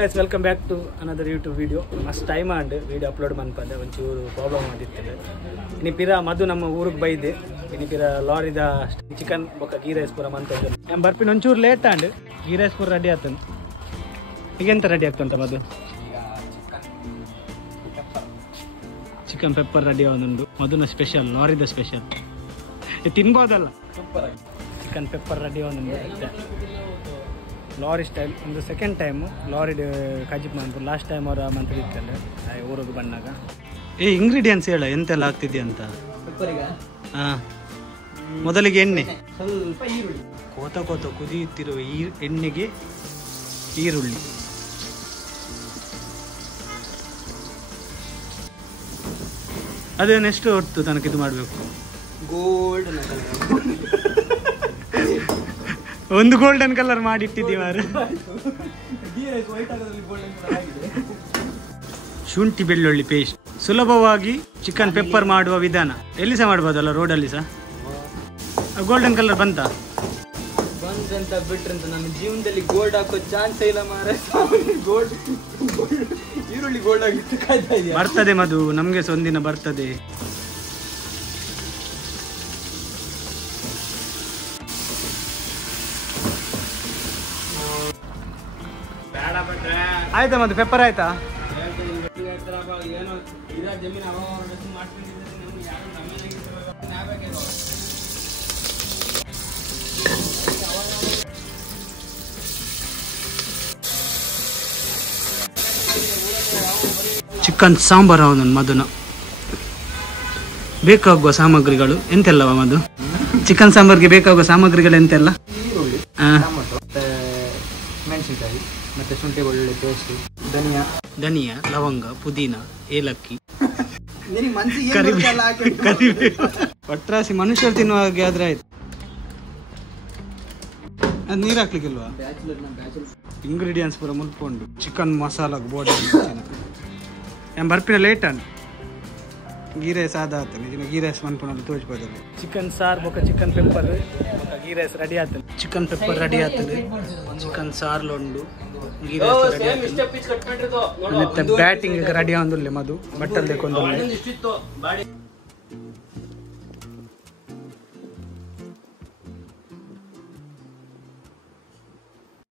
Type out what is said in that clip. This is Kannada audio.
guys, welcome back to another YouTube video. Must time and video upload manpande onchuru problem adittile. Ini pira madu namma uruk baide. Ini pira lorry da chicken boka ghee rice pura mantande. Em barpin onchuru late and ghee rice pura ready aatan. Igenta ready agtanta madu. Chicken pepper ready avundu. Maduna special, lorry da special. Idu tinbodalla. Super agi. Chicken pepper ready avundu. Lorry style ಒಂದು ಸೆಕೆಂಡ್ ಟೈಮ್ ಲಾರಿ ಕಾಜಿಪ್ ಮಾಡ್ಬೋದು. ಲಾಸ್ಟ್ ಟೈಮ್ ಅವರ ಮಂತ್ರಿ ಇತ್ತಲ್ಲ ಊರಿಗೆ ಬಂದಾಗ. ಇಂಗ್ರೀಡಿಯೆಂಟ್ಸ್ ಹೇಳ ಎಂತೆಲ್ಲ ಆಗ್ತಿದೆ ಅಂತ. ಹಾಂ, ಮೊದಲಿಗೆ ಎಣ್ಣೆ, ಸ್ವಲ್ಪ ಈರುಳ್ಳಿ, ಕೋತ ಕುದಿಯುತ್ತಿರುವ ಎಣ್ಣೆಗೆ ಈರುಳ್ಳಿ, ಅದೇನೆಷ್ಟು ಹೊತ್ತು ತನಕ ಇದು ಮಾಡಬೇಕು? ಗೋಲ್ಡನ್ ಒಂದು ಗೋಲ್ಡನ್ ಕಲರ್ ಮಾಡಿಟ್ಟಿದ್ದೀವಿ. ಶುಂಠಿ ಬೆಳ್ಳುಳ್ಳಿ ಪೇಸ್ಟ್. ಸುಲಭವಾಗಿ ಚಿಕನ್ ಪೆಪ್ಪರ್ ಮಾಡುವ ವಿಧಾನ ಎಲ್ಲಿ ಸಹ ಮಾಡ್ಬೋದಲ್ಲ, ರೋಡಲ್ಲಿ ಸಹ. ಗೋಲ್ಡನ್ ಕಲರ್ ಬಂತ ಬಂದಂತ ಬಿಟ್ರಂತ ನನ್ನ ಜೀವನದಲ್ಲಿ ಗೋಲ್ಡ್ ಹಾಕೋ ಚಾನ್ಸ್ ಇಲ್ಲ ಮಾರ. ಗೋಲ್ಡ್ ಈರುಳ್ಳಿ ಗೋಲ್ಡ್ ಆಗಿತ್ತು ಕಾಯ್ತಾ ಇದೆಯಾ? ಬರ್ತದೆ ಮಧು, ನಮ್ಗೆ ಒಂದಿನ ಬರ್ತದೆ. ಆಯ್ತಾ ಮತ್ತೆ ಪೆಪ್ಪರ್ ಆಯ್ತಾ? ಚಿಕನ್ ಸಾಂಬಾರ್ ಅವನು ಮಧುನ. ಬೇಕಾಗುವ ಸಾಮಗ್ರಿಗಳು ಎಂತೆಲ್ಲವ ಮಧು? ಚಿಕನ್ ಸಾಂಬಾರ್ಗೆ ಬೇಕಾಗುವ ಸಾಮಗ್ರಿಗಳು ಎಂತೆಲ್ಲ? ಮೆಣಸಿನಕಾಯಿ ಮತ್ತೆ ಶುಂಠಿ ಬೆಳ್ಳುಳ್ಳಿ ಪೇಸ್ಟ್, ಧನಿಯಾ, ಲವಂಗ, ಪುದೀನ, ಏಲಕ್ಕಿ, ಒಟ್ರಾಸಿ ಮನುಷ್ಯರು ತಿನ್ನುವ ಹಾಗೆ ಆದ್ರೆ ಆಯ್ತು. ಅದು ನೀರು ಹಾಕ್ಲಿಕ್ಕಿಲ್ವಾ? ಇಂಗ್ರೀಡಿಯೆಂಟ್ಸ್ ಪೂರ ಮುಲ್ಕೊಂಡು ಚಿಕನ್ ಮಸಾಲ ಬೋರ್ಡ್ ಬರ್ಪಿನ ಲೇಟ್ ಅನ್ ಘೀ ರೈಸ್ ಆದ ಆತನೆ. ಘೀ ರೈಸ್ ಮನ್ಪುನಲ್ಲಿ ತೋರಿಸ್ಬೋದಲ್ಲ. ಚಿಕನ್ ಸಾರ್ ಬೊಕ ಚಿಕನ್ ಪೆಪ್ಪರ್ ಬೊಕ ಘೀ ರೈಸ್ ರೆಡಿ ಆತದೆ. ಚಿಕನ್ ಪೆಪ್ಪರ್ ರೆಡಿ ಆತದೆ, ಚಿಕನ್ ಸಾರ್ಲೊಂಡು ಘೀ ರೈಸ್ ರೆಡಿ ಆತದೆ. ಮತ್ತೆ ಬ್ಯಾಟಿಂಗ್ ರೆಡಿ ಆಂದುಲ್ಲೆ ಮಧು ಬಟ್ಟಲ್ ದೇಕೊಂದು.